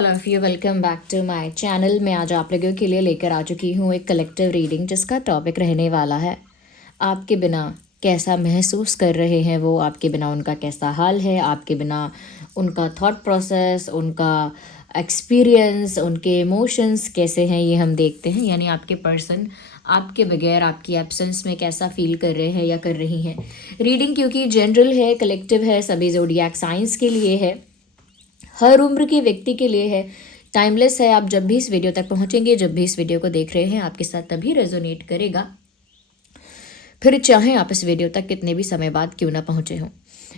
All of you, welcome back to my channel. मैं आज आप लोगों के लिए लेकर आ चुकी हूँ एक कलेक्टिव रीडिंग जिसका टॉपिक रहने वाला है आपके बिना कैसा महसूस कर रहे हैं वो, आपके बिना उनका कैसा हाल है, आपके बिना उनका थॉट प्रोसेस, उनका एक्सपीरियंस, उनके इमोशंस कैसे हैं, ये हम देखते हैं। यानी आपके पर्सन आपके बगैर, आपकी एब्सेंस में कैसा फील कर रहे हैं या कर रही हैं। रीडिंग क्योंकि जनरल है, कलेक्टिव है, सभी ज़ोडिएक साइंस के लिए है, हर उम्र के व्यक्ति के लिए है, टाइमलेस है। आप जब भी इस वीडियो तक पहुंचेंगे, जब भी इस वीडियो को देख रहे हैं, आपके साथ तभी रेजोनेट करेगा, फिर चाहे आप इस वीडियो तक कितने भी समय बाद क्यों ना पहुंचे हों।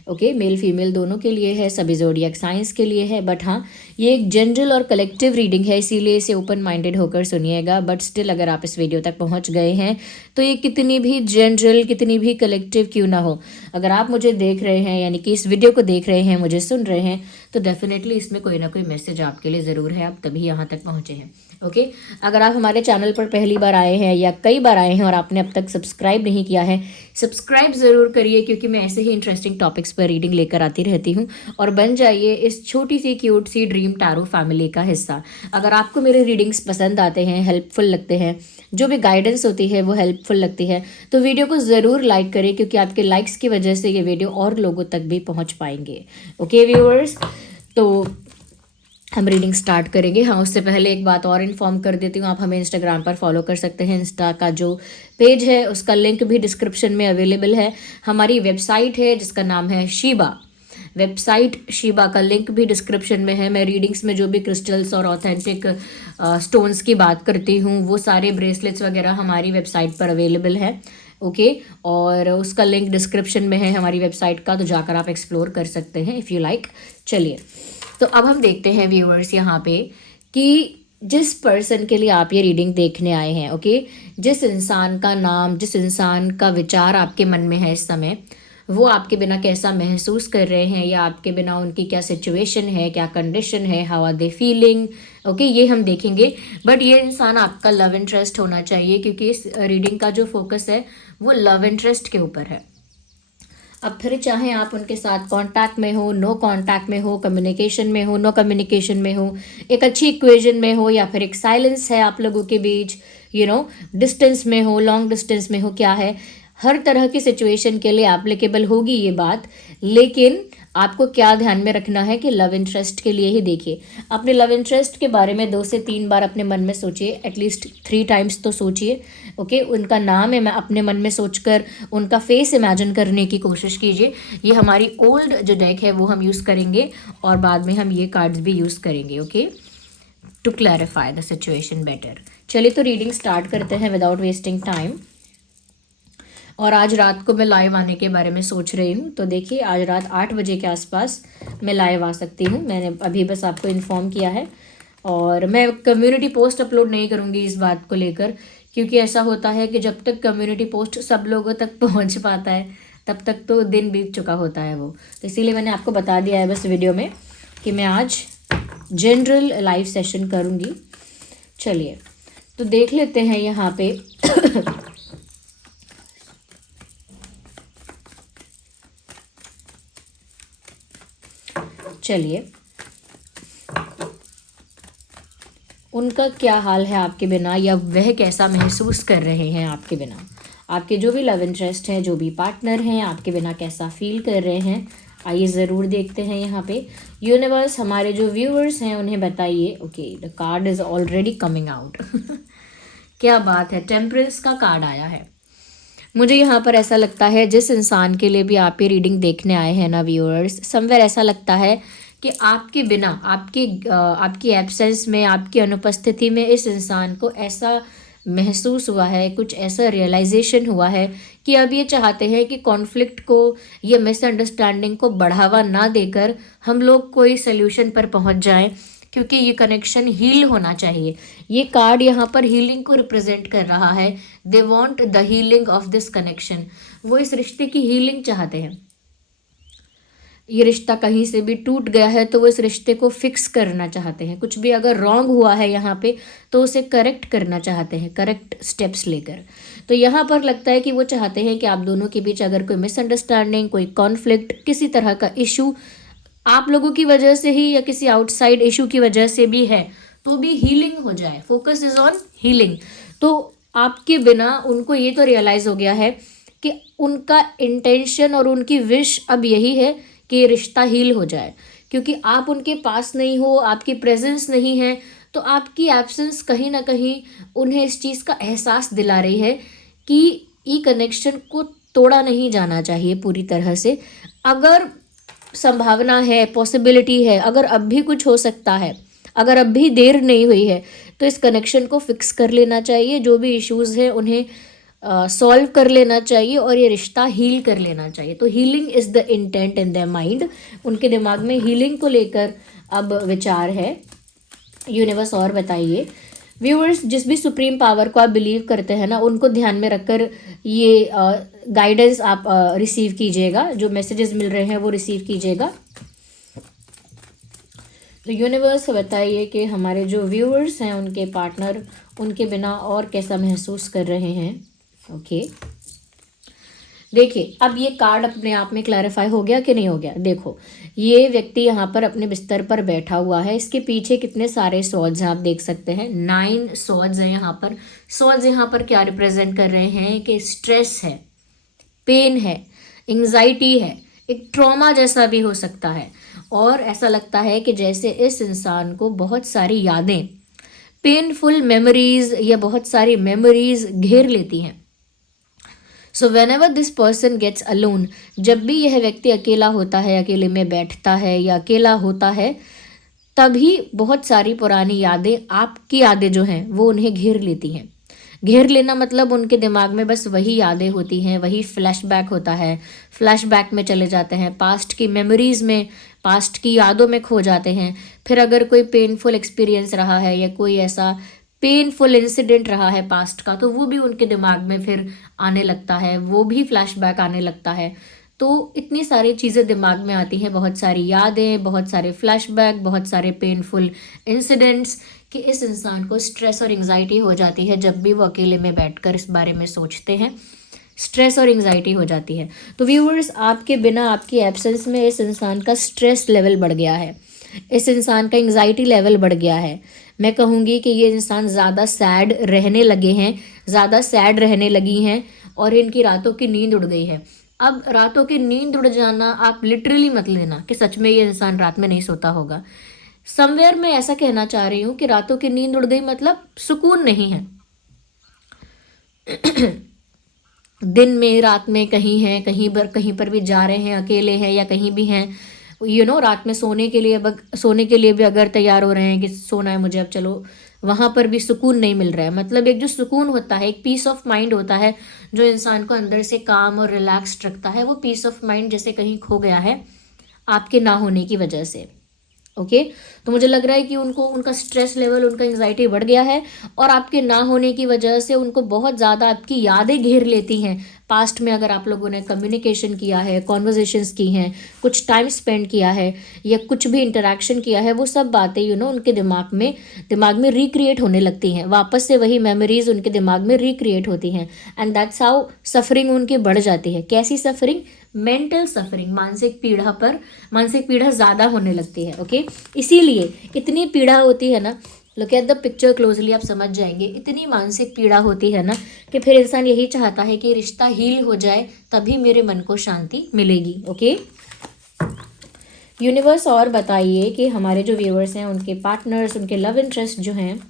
ओके, मेल फीमेल दोनों के लिए है, सभी ज़ोडिएक साइंस के लिए है। बट हाँ, ये एक जनरल और कलेक्टिव रीडिंग है, इसीलिए इसे ओपन माइंडेड होकर सुनिएगा। बट स्टिल अगर आप इस वीडियो तक पहुंच गए हैं तो ये कितनी भी जनरल, कितनी भी कलेक्टिव क्यों ना हो, अगर आप मुझे देख रहे हैं, यानी कि इस वीडियो को देख रहे हैं, मुझे सुन रहे हैं, तो डेफिनेटली इसमें कोई ना कोई मैसेज आपके लिए ज़रूर है, आप तभी यहाँ तक पहुँचे हैं। ओके, अगर आप हमारे चैनल पर पहली बार आए हैं या कई बार आए हैं और आपने अब तक सब्सक्राइब नहीं किया है, सब्सक्राइब ज़रूर करिए, क्योंकि मैं ऐसे ही इंटरेस्टिंग टॉपिक्स पर रीडिंग लेकर आती रहती हूँ। और बन जाइए इस छोटी सी क्यूट सी ड्रीम टैरो फैमिली का हिस्सा। अगर आपको मेरे रीडिंग्स पसंद आते हैं, हेल्पफुल लगते हैं, जो भी गाइडेंस होती है वो हेल्पफुल लगती है, तो वीडियो को ज़रूर लाइक करें, क्योंकि आपके लाइक्स की वजह से ये वीडियो और लोगों तक भी पहुँच पाएंगे। ओके व्यूअर्स, तो हम रीडिंग स्टार्ट करेंगे। हाँ, उससे पहले एक बात और इन्फॉर्म कर देती हूँ, आप हमें इंस्टाग्राम पर फॉलो कर सकते हैं। इंस्टा का जो पेज है उसका लिंक भी डिस्क्रिप्शन में अवेलेबल है। हमारी वेबसाइट है जिसका नाम है शीबा, वेबसाइट शीबा का लिंक भी डिस्क्रिप्शन में है। मैं रीडिंग्स में जो भी क्रिस्टल्स और ऑथेंटिक स्टोन्स की बात करती हूँ, वो सारे ब्रेसलेट्स वगैरह हमारी वेबसाइट पर अवेलेबल है। ओके, और उसका लिंक डिस्क्रिप्शन में है हमारी वेबसाइट का, तो जाकर आप एक्सप्लोर कर सकते हैं इफ़ यू लाइक। चलिए, तो अब हम देखते हैं व्यूअर्स यहाँ पे कि जिस पर्सन के लिए आप ये रीडिंग देखने आए हैं, ओके, जिस इंसान का नाम, जिस इंसान का विचार आपके मन में है इस समय, वो आपके बिना कैसा महसूस कर रहे हैं, या आपके बिना उनकी क्या सिचुएशन है, क्या कंडीशन है, how are they feeling, okay, ये हम देखेंगे। बट ये इंसान आपका लव इंटरेस्ट होना चाहिए, क्योंकि इस रीडिंग का जो फोकस है वो लव इंटरेस्ट के ऊपर है। अब फिर चाहे आप उनके साथ कांटेक्ट में हो, नो कांटेक्ट में हो, कम्युनिकेशन में हो, नो कम्युनिकेशन में हो, एक अच्छी इक्वेशन में हो, या फिर एक साइलेंस है आप लोगों के बीच, डिस्टेंस में हो, लॉन्ग डिस्टेंस में हो, क्या है, हर तरह की सिचुएशन के लिए एप्लीकेबल होगी ये बात। लेकिन आपको क्या ध्यान में रखना है कि लव इंटरेस्ट के लिए ही देखिए। अपने लव इंटरेस्ट के बारे में 2 से 3 बार अपने मन में सोचिए, एटलीस्ट 3 टाइम्स तो सोचिए। ओके, उनका नाम है, मैं अपने मन में सोचकर उनका फेस इमेजिन करने की कोशिश कीजिए। ये हमारी ओल्ड जो डेक है वो हम यूज़ करेंगे, और बाद में हम ये कार्ड्स भी यूज़ करेंगे, okay, to clarify the situation better. चलिए, तो रीडिंग स्टार्ट करते हैं विदाउट वेस्टिंग टाइम। और आज रात को मैं लाइव आने के बारे में सोच रही हूँ, तो देखिए आज रात 8 बजे के आसपास मैं लाइव आ सकती हूँ। मैंने अभी बस आपको इन्फॉर्म किया है, और मैं कम्युनिटी पोस्ट अपलोड नहीं करूँगी इस बात को लेकर, क्योंकि ऐसा होता है कि जब तक कम्युनिटी पोस्ट सब लोगों तक पहुँच पाता है तब तक तो दिन बीत चुका होता है वो। तो इसीलिए मैंने आपको बता दिया है बस वीडियो में कि मैं आज जनरल लाइव सेशन करूँगी। चलिए, तो देख लेते हैं यहाँ पे चलिए, उनका क्या हाल है आपके बिना, या वह कैसा महसूस कर रहे हैं आपके बिना। आपके जो भी लव इंटरेस्ट हैं, जो भी पार्टनर हैं, आपके बिना कैसा फील कर रहे हैं, आइए ज़रूर देखते हैं यहाँ पे। यूनिवर्स, हमारे जो व्यूअर्स हैं उन्हें बताइए। Okay, the card is already coming out क्या बात है, टेम्परेंस का कार्ड आया है। मुझे यहाँ पर ऐसा लगता है, जिस इंसान के लिए भी आप ये रीडिंग देखने आए हैं ना व्यूअर्स, समवेयर ऐसा लगता है कि आपके बिना, आपकी एब्सेंस में, आपकी अनुपस्थिति में इस इंसान को ऐसा महसूस हुआ है, कुछ ऐसा रियलाइजेशन हुआ है कि अब ये चाहते हैं कि कॉन्फ्लिक्ट को या मिसअंडरस्टैंडिंग को बढ़ावा ना देकर हम लोग कोई सल्यूशन पर पहुंच जाएं, क्योंकि ये कनेक्शन हील होना चाहिए। ये कार्ड यहाँ पर हीलिंग को रिप्रेजेंट कर रहा है। They want the healing of this connection. वो इस रिश्ते की हीलिंग चाहते हैं। ये रिश्ता कहीं से भी टूट गया है तो वो इस रिश्ते को फिक्स करना चाहते हैं। कुछ भी अगर रॉन्ग हुआ है यहाँ पे तो उसे करेक्ट करना चाहते हैं, करेक्ट स्टेप्स लेकर। तो यहाँ पर लगता है कि वो चाहते हैं कि आप दोनों के बीच अगर कोई मिसअंडरस्टैंडिंग, कोई कॉन्फ्लिक्ट, किसी तरह का इशू आप लोगों की वजह से ही या किसी आउटसाइड इशू की वजह से भी है, तो भी हीलिंग हो जाए। Focus is on healing. तो आपके बिना उनको ये तो रियलाइज हो गया है कि उनका इंटेंशन और उनकी विश अब यही है कि ये रिश्ता हील हो जाए, क्योंकि आप उनके पास नहीं हो, आपकी प्रेजेंस नहीं है, तो आपकी एब्सेंस कहीं ना कहीं उन्हें इस चीज़ का एहसास दिला रही है कि ये कनेक्शन को तोड़ा नहीं जाना चाहिए पूरी तरह से। अगर संभावना है, पॉसिबिलिटी है, अगर अब भी कुछ हो सकता है, अगर अब भी देर नहीं हुई है, तो इस कनेक्शन को फिक्स कर लेना चाहिए। जो भी इश्यूज़ हैं उन्हें सॉल्व कर लेना चाहिए और ये रिश्ता हील कर लेना चाहिए। तो healing is the intent in the mind. उनके दिमाग में हीलिंग को लेकर अब विचार है। यूनिवर्स और बताइए। व्यूअर्स, जिस भी सुप्रीम पावर को आप बिलीव करते हैं ना, उनको ध्यान में रखकर ये गाइडेंस आप रिसीव कीजिएगा। जो मैसेजेस मिल रहे हैं वो रिसीव कीजिएगा। तो यूनिवर्स बताइए कि हमारे जो व्यूअर्स हैं उनके पार्टनर उनके बिना और कैसा महसूस कर रहे हैं। ओके, देखिए अब ये कार्ड अपने आप में क्लैरिफाई हो गया कि नहीं हो गया। देखो, ये व्यक्ति यहाँ पर अपने बिस्तर पर बैठा हुआ है, इसके पीछे कितने सारे सॉर्ड्स हैं आप देख सकते हैं, 9 सॉर्ड्स हैं यहाँ पर। सॉर्ड्स यहाँ पर क्या रिप्रेजेंट कर रहे हैं कि स्ट्रेस है, पेन है, एंग्जाइटी है, एक ट्रॉमा जैसा भी हो सकता है। और ऐसा लगता है कि जैसे इस इंसान को बहुत सारी यादें, पेनफुल मेमोरीज या बहुत सारी मेमोरीज घेर लेती हैं। So whenever this person gets alone, जब भी यह व्यक्ति अकेला होता है, अकेले में बैठता है या अकेला होता है, तभी बहुत सारी पुरानी यादें, आपकी यादें जो हैं वो उन्हें घेर लेती हैं। घेर लेना मतलब उनके दिमाग में बस वही यादें होती हैं, वही फ्लैशबैक होता है। फ्लैशबैक में चले जाते हैं, पास्ट की मेमोरीज में, पास्ट की यादों में खो जाते हैं। फिर अगर कोई पेनफुल एक्सपीरियंस रहा है या कोई ऐसा पेनफुल इंसिडेंट रहा है पास्ट का, तो वो भी उनके दिमाग में फिर आने लगता है, वो भी फ्लैशबैक आने लगता है। तो इतनी सारी चीज़ें दिमाग में आती हैं, बहुत सारी यादें, बहुत सारे फ्लैशबैक, बहुत सारे पेनफुल इंसिडेंट्स, कि इस इंसान को स्ट्रेस और एंग्जाइटी हो जाती है जब भी वो अकेले में बैठकर इस बारे में सोचते हैं। स्ट्रेस और एंग्जाइटी हो जाती है। तो व्यूअर्स, आपके बिना, आपकी एब्सेंस में इस इंसान का स्ट्रेस लेवल बढ़ गया है, इस इंसान का एंग्जाइटी लेवल बढ़ गया है। मैं कहूँगी कि ये इंसान ज़्यादा सैड रहने लगे हैं, ज़्यादा सैड रहने लगी हैं और इनकी रातों की नींद उड़ गई है। अब रातों की नींद उड़ जाना आप लिटरली मत लेना कि सच में ये इंसान रात में नहीं सोता होगा। समवेयर मैं ऐसा कहना चाह रही हूँ कि रातों की नींद उड़ गई मतलब सुकून नहीं है। दिन में, रात में कहीं हैं, कहीं पर भी जा रहे हैं, अकेले हैं या कहीं भी हैं, रात में सोने के लिए भी अगर तैयार हो रहे हैं कि सोना है मुझे, अब चलो, वहाँ पर भी सुकून नहीं मिल रहा है। मतलब एक जो सुकून होता है, एक पीस ऑफ माइंड होता है जो इंसान को अंदर से काम और रिलैक्स्ड रखता है, वो पीस ऑफ माइंड जैसे कहीं खो गया है आपके ना होने की वजह से। ओके, तो मुझे लग रहा है कि उनको, उनका स्ट्रेस लेवल, उनका एंग्जाइटी बढ़ गया है और आपके ना होने की वजह से उनको बहुत ज़्यादा आपकी यादें घेर लेती हैं। पास्ट में अगर आप लोगों ने कम्युनिकेशन किया है, कॉन्वर्जेशंस की हैं, कुछ टाइम स्पेंड किया है या कुछ भी इंटरेक्शन किया है, वो सब बातें उनके दिमाग में रिक्रिएट होने लगती हैं। वापस से वही मेमोरीज उनके दिमाग में रिक्रिएट होती हैं एंड दैट्स हाउ सफरिंग उनकी बढ़ जाती है। कैसी सफरिंग? मेंटल सफरिंग, मानसिक पीड़ा ज़्यादा होने लगती है। ओके, इसीलिए इतनी पीड़ा होती है ना, look at the picture closely, आप समझ जाएंगे, इतनी मानसिक पीड़ा होती है ना कि फिर इंसान यही चाहता है कि रिश्ता हील हो जाए, तभी मेरे मन को शांति मिलेगी। ओके, यूनिवर्स और बताइए कि हमारे जो व्यूअर्स हैं उनके पार्टनर्स, उनके लव इंटरेस्ट जो हैं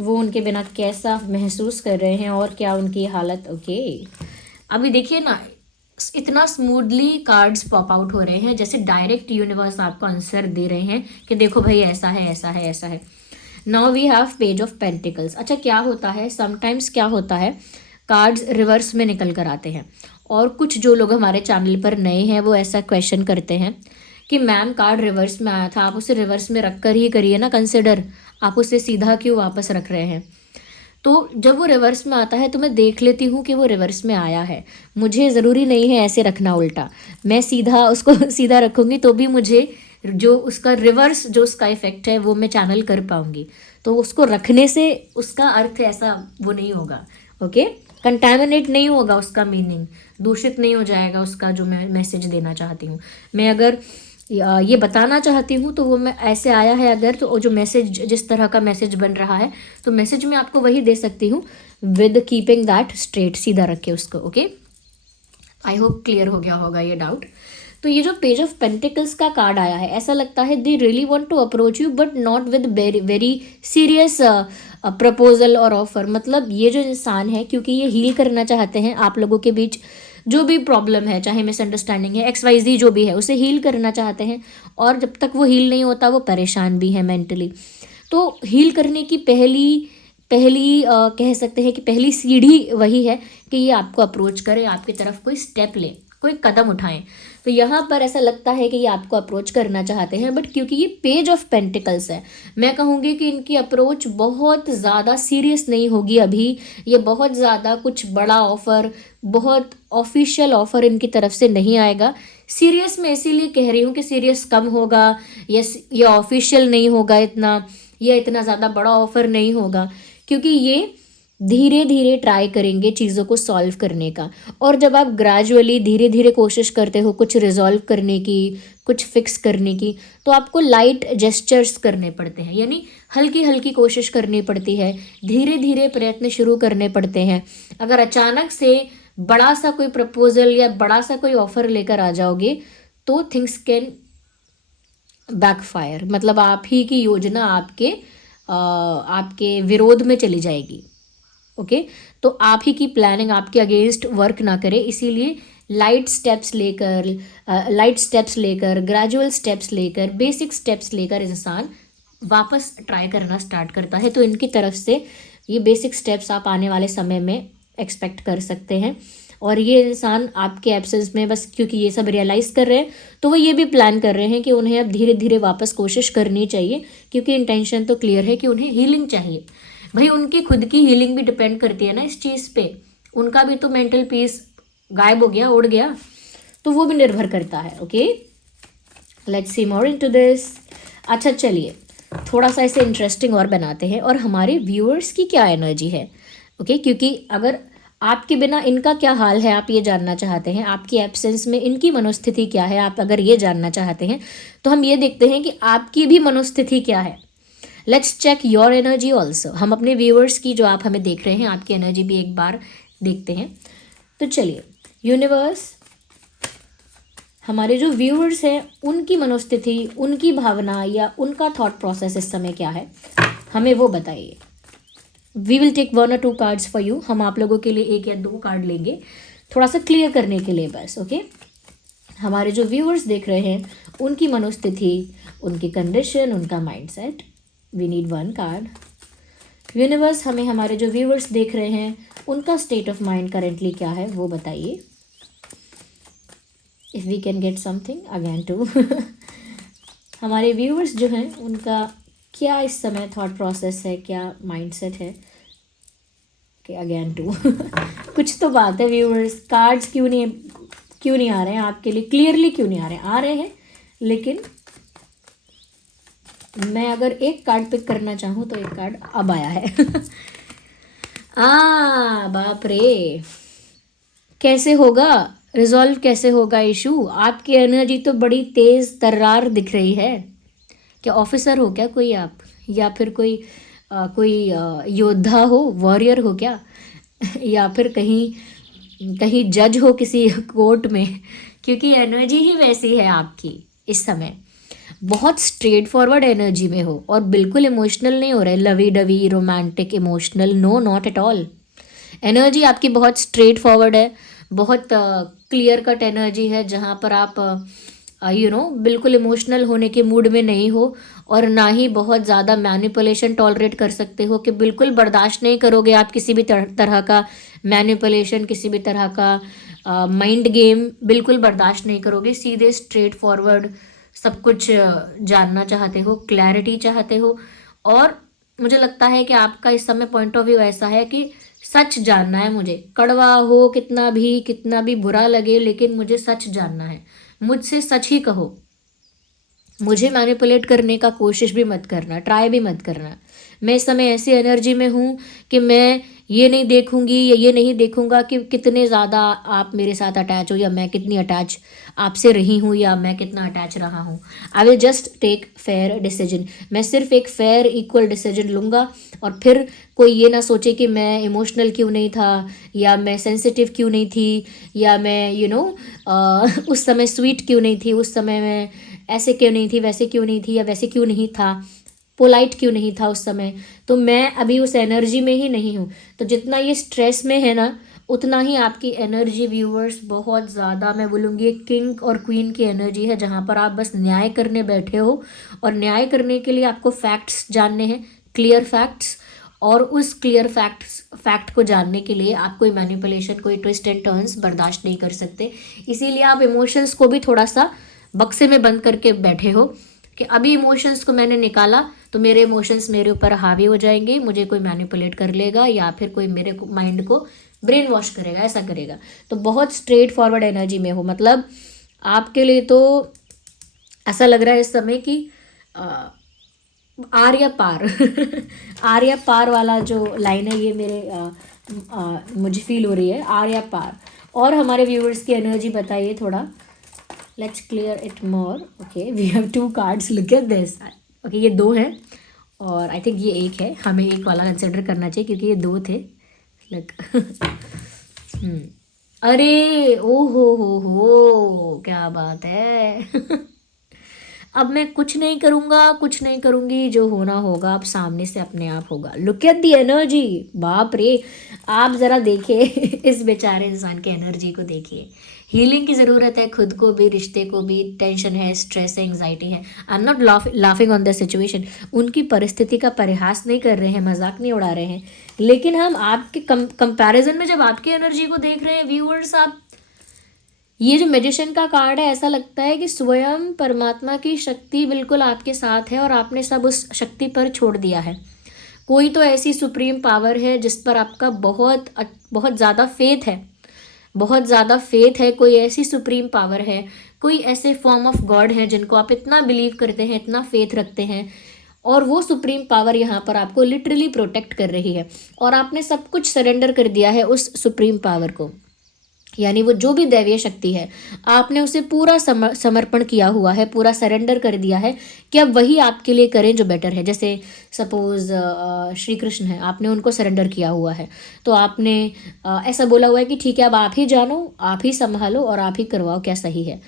वो उनके बिना कैसा महसूस कर रहे हैं और क्या उनकी हालत। ओके, अभी देखिए ना, इतना स्मूथली कार्ड्स पॉप आउट हो रहे हैं जैसे डायरेक्ट यूनिवर्स आपको आंसर दे रहे हैं कि देखो भाई ऐसा है, ऐसा है, ऐसा है। Now we have page of pentacles. अच्छा, क्या होता है, समटाइम्स क्या होता है, कार्ड्स रिवर्स में निकल कर आते हैं और कुछ जो लोग हमारे चैनल पर नए हैं वो ऐसा क्वेश्चन करते हैं कि मैम कार्ड रिवर्स में आया था, आप उसे रिवर्स में रख कर ही करिए ना कंसिडर, आप उसे सीधा क्यों वापस रख रहे हैं। तो जब वो रिवर्स में आता है तो मैं देख लेती हूँ कि वो रिवर्स में आया है, मुझे ज़रूरी नहीं है ऐसे रखना उल्टा, मैं सीधा उसको सीधा रखूँगी तो भी मुझे जो उसका रिवर्स, जो उसका इफेक्ट है वो मैं चैनल कर पाऊँगी। तो उसको रखने से उसका अर्थ ऐसा वो नहीं होगा। ओके, कंटैमिनेट नहीं होगा उसका मीनिंग, दूषित नहीं हो जाएगा उसका जो मैं मैसेज देना चाहती हूँ। मैं अगर ये बताना चाहती हूँ, तो वो मैं ऐसे आया है अगर, तो जो मैसेज, जिस तरह का मैसेज बन रहा है, तो मैसेज मैं आपको वही दे सकती हूँ विद कीपिंग दैट स्ट्रेट, सीधा रखे उसको। ओके, आई होप क्लियर हो गया होगा ये डाउट। तो ये जो पेज ऑफ पेंटिकल्स का कार्ड आया है, ऐसा लगता है they really want to approach you but not with very very serious proposal और ऑफर। मतलब ये जो इंसान है, क्योंकि ये हील करना चाहते हैं आप लोगों के बीच जो भी प्रॉब्लम है, चाहे मिसअंडरस्टैंडिंग है, XYZ जो भी है, उसे हील करना चाहते हैं। और जब तक वो हील नहीं होता वो परेशान भी है मेंटली। तो हील करने की पहली पहली कह सकते हैं कि पहली सीढ़ी वही है कि ये आपको अप्रोच करे, आपकी तरफ कोई स्टेप ले, कोई कदम उठाएं। तो यहाँ पर ऐसा लगता है कि ये आपको अप्रोच करना चाहते हैं, बट क्योंकि ये पेज ऑफ पेंटिकल्स है, मैं कहूँगी कि इनकी अप्रोच बहुत ज़्यादा सीरियस नहीं होगी अभी। ये बहुत ज़्यादा कुछ बड़ा ऑफ़र, बहुत ऑफिशियल ऑफ़र इनकी तरफ से नहीं आएगा। सीरियस मैं इसीलिए कह रही हूँ कि सीरियस कम होगा, ये ऑफिशियल नहीं होगा इतना, या इतना ज़्यादा बड़ा ऑफ़र नहीं होगा, क्योंकि ये धीरे धीरे ट्राई करेंगे चीज़ों को सॉल्व करने का। और जब आप ग्रेजुअली धीरे धीरे कोशिश करते हो कुछ रिजॉल्व करने की, कुछ फिक्स करने की, तो आपको लाइट जेस्चर्स करने पड़ते हैं, यानी हल्की हल्की कोशिश करनी पड़ती है, धीरे धीरे प्रयत्न शुरू करने पड़ते हैं। अगर अचानक से बड़ा सा कोई प्रपोजल या बड़ा सा कोई ऑफर लेकर आ जाओगे तो थिंग्स कैन बैकफायर, मतलब आप ही की योजना आपके विरोध में चली जाएगी। ओके, तो आप ही की प्लानिंग आपके अगेंस्ट वर्क ना करे, इसीलिए लाइट स्टेप्स लेकर ग्रेजुअल स्टेप्स लेकर बेसिक स्टेप्स लेकर इंसान वापस ट्राई करना स्टार्ट करता है। तो इनकी तरफ से ये बेसिक स्टेप्स आप आने वाले समय में एक्सपेक्ट कर सकते हैं। और ये इंसान आपके एब्सेंस में बस क्योंकि ये सब रियलाइज़ कर रहे हैं, तो वो ये भी प्लान कर रहे हैं कि उन्हें अब धीरे धीरे वापस कोशिश करनी चाहिए, क्योंकि इंटेंशन तो क्लियर है कि उन्हें हीलिंग चाहिए। भाई उनकी खुद की हीलिंग भी डिपेंड करती है ना इस चीज़ पे, उनका भी तो मेंटल पीस गायब हो गया, उड़ गया, तो वो भी निर्भर करता है। Okay, let's see more into this. अच्छा चलिए थोड़ा सा इसे इंटरेस्टिंग और बनाते हैं, और हमारे व्यूअर्स की क्या एनर्जी है। ओके, क्योंकि अगर आपके बिना इनका क्या हाल है आप ये जानना चाहते हैं, आपकी एब्सेंस में इनकी मनोस्थिति क्या है, आप अगर ये जानना चाहते हैं, तो हम ये देखते हैं कि आपकी भी मनोस्थिति क्या है। Let's check your energy also. हम अपने व्यूअर्स की, जो आप हमें देख रहे हैं, आपकी एनर्जी भी एक बार देखते हैं। तो चलिए यूनिवर्स, हमारे जो व्यूअर्स हैं उनकी मनोस्थिति, उनकी भावना या उनका थॉट प्रोसेस इस समय क्या है, हमें वो बताइए। We will take 1 or 2 cards for you. हम आप लोगों के लिए 1 या 2 कार्ड लेंगे, थोड़ा सा क्लियर करने के लिए बस। ओके, हमारे जो व्यूअर्स देख रहे हैं उनकी मनोस्थिति, उनकी कंडीशन, उनका mindset. We need 1 card. Universe, हमें हमारे जो व्यूअर्स देख रहे हैं उनका स्टेट ऑफ माइंड करेंटली क्या है वो बताइए। If we can get something again to हमारे व्यूअर्स जो हैं उनका क्या इस समय थॉट प्रोसेस है, क्या माइंडसेट है। ओके, अगेन टू कुछ तो बात है व्यूअर्स, कार्ड्स क्यों नहीं आ रहे हैं आपके लिए, क्लियरली क्यों नहीं आ रहे हैं, लेकिन मैं अगर एक कार्ड पिक करना चाहूँ तो एक कार्ड अब आया है बाप रे, कैसे होगा रिजॉल्व, कैसे होगा इशू। आपकी एनर्जी तो बड़ी तेज़ तर्रार दिख रही है। क्या ऑफिसर हो क्या कोई आप, या फिर कोई योद्धा हो, वॉरियर हो क्या या फिर कहीं जज हो किसी कोर्ट में, क्योंकि एनर्जी ही वैसी है आपकी इस समय। बहुत स्ट्रेट फॉरवर्ड एनर्जी में हो और बिल्कुल इमोशनल नहीं हो रहे, lovey dovey romantic emotional, no not at all. Energy आपकी बहुत स्ट्रेट फॉरवर्ड है, बहुत क्लियर कट एनर्जी है, जहाँ पर आप बिल्कुल इमोशनल होने के मूड में नहीं हो, और ना ही बहुत ज़्यादा मैनिपुलेशन टॉलरेट कर सकते हो, कि बिल्कुल बर्दाश्त नहीं करोगे आप किसी भी तरह का मैनिपुलेशन, किसी भी तरह का माइंड गेम बिल्कुल बर्दाश्त नहीं करोगे। सीधे स्ट्रेट फॉरवर्ड सब कुछ जानना चाहते हो, क्लैरिटी चाहते हो। और मुझे लगता है कि आपका इस समय पॉइंट ऑफ व्यू ऐसा है कि सच जानना है मुझे, कड़वा हो, कितना भी बुरा लगे, लेकिन मुझे सच जानना है, मुझसे सच ही कहो, मुझे मैनिपुलेट करने का कोशिश भी मत करना, ट्राई भी मत करना, मैं इस समय ऐसी एनर्जी में हूँ कि मैं ये नहीं देखूंगी या ये नहीं देखूंगा कि कितने ज़्यादा आप मेरे साथ अटैच हो या मैं कितनी अटैच आपसे रही हूँ या मैं कितना अटैच रहा हूँ। I will just take fair decision. मैं सिर्फ एक फेयर इक्वल डिसीजन लूँगा और फिर कोई ये ना सोचे कि मैं इमोशनल क्यों नहीं था या मैं सेंसिटिव क्यों नहीं थी या मैं उस समय स्वीट क्यों नहीं थी, उस समय मैं ऐसे क्यों नहीं थी, वैसे क्यों नहीं थी या वैसे क्यों नहीं था, पोलाइट क्यों नहीं था उस समय। तो मैं अभी उस एनर्जी में ही नहीं हूँ। तो जितना ये स्ट्रेस में है ना, उतना ही आपकी एनर्जी व्यूअर्स बहुत ज़्यादा, मैं बोलूँगी किंग और क्वीन की एनर्जी है, जहाँ पर आप बस न्याय करने बैठे हो और न्याय करने के लिए आपको फैक्ट्स जानने हैं, क्लियर फैक्ट्स। और उस क्लियर फैक्ट को जानने के लिए आप कोई मैनिपुलेशन, कोई ट्विस्ट एंड टर्न्स बर्दाश्त नहीं कर सकते। इसीलिए आप इमोशंस को भी थोड़ा सा बक्से में बंद करके बैठे हो कि अभी इमोशंस को मैंने निकाला तो मेरे इमोशंस मेरे ऊपर हावी हो जाएंगे, मुझे कोई मैनिपुलेट कर लेगा या फिर कोई मेरे माइंड को ब्रेन वॉश करेगा, ऐसा करेगा। तो बहुत स्ट्रेट फॉरवर्ड एनर्जी में हो। मतलब आपके लिए तो ऐसा लग रहा है इस समय कि आर्या पार आर्या पार वाला जो लाइन है ये मुझे फील हो रही है, आर्या पार। और हमारे व्यूअर्स की एनर्जी बताइए थोड़ा। Let's clear it more. Okay, we have 2 cards, look at this. Okay, ये 2 हैं और आई थिंक ये 1 है। हमें एक वाला कंसिडर करना चाहिए क्योंकि ये 2 थे। लग अरे ओ हो, क्या बात है अब मैं कुछ नहीं करूँगा, कुछ नहीं करूँगी, जो होना होगा अब सामने से अपने आप होगा। लुक एट दी एनर्जी, बाप रे। आप ज़रा देखिए इस बेचारे इंसान की एनर्जी को देखिए। हीलिंग की ज़रूरत है, खुद को भी, रिश्ते को भी। टेंशन है, स्ट्रेस है, एंग्जाइटी है। I am not laughing on the situation. उनकी परिस्थिति का परिहास नहीं कर रहे हैं, मजाक नहीं उड़ा रहे हैं। लेकिन हम आपके कंपैरिजन में जब आपकी एनर्जी को देख रहे हैं व्यूअर्स, आप ये जो मैजिशियन का कार्ड है, ऐसा लगता है कि स्वयं परमात्मा की शक्ति बिल्कुल आपके साथ है और आपने सब उस शक्ति पर छोड़ दिया है। कोई तो ऐसी सुप्रीम पावर है जिस पर आपका बहुत बहुत ज़्यादा फेथ है, बहुत ज़्यादा फेथ है। कोई ऐसी सुप्रीम पावर है, कोई ऐसे फॉर्म ऑफ गॉड है जिनको आप इतना बिलीव करते हैं, इतना फेथ रखते हैं, और वो सुप्रीम पावर यहाँ पर आपको लिटरली प्रोटेक्ट कर रही है और आपने सब कुछ सरेंडर कर दिया है उस सुप्रीम पावर को। यानी वो जो भी दैवीय शक्ति है, आपने उसे पूरा समर्पण किया हुआ है, पूरा सरेंडर कर दिया है कि अब वही आपके लिए करें जो बेटर है। जैसे सपोज श्री कृष्ण है, आपने उनको सरेंडर किया हुआ है, तो आपने ऐसा बोला हुआ है कि ठीक है, अब आप ही जानो, आप ही संभालो और आप ही करवाओ क्या सही है,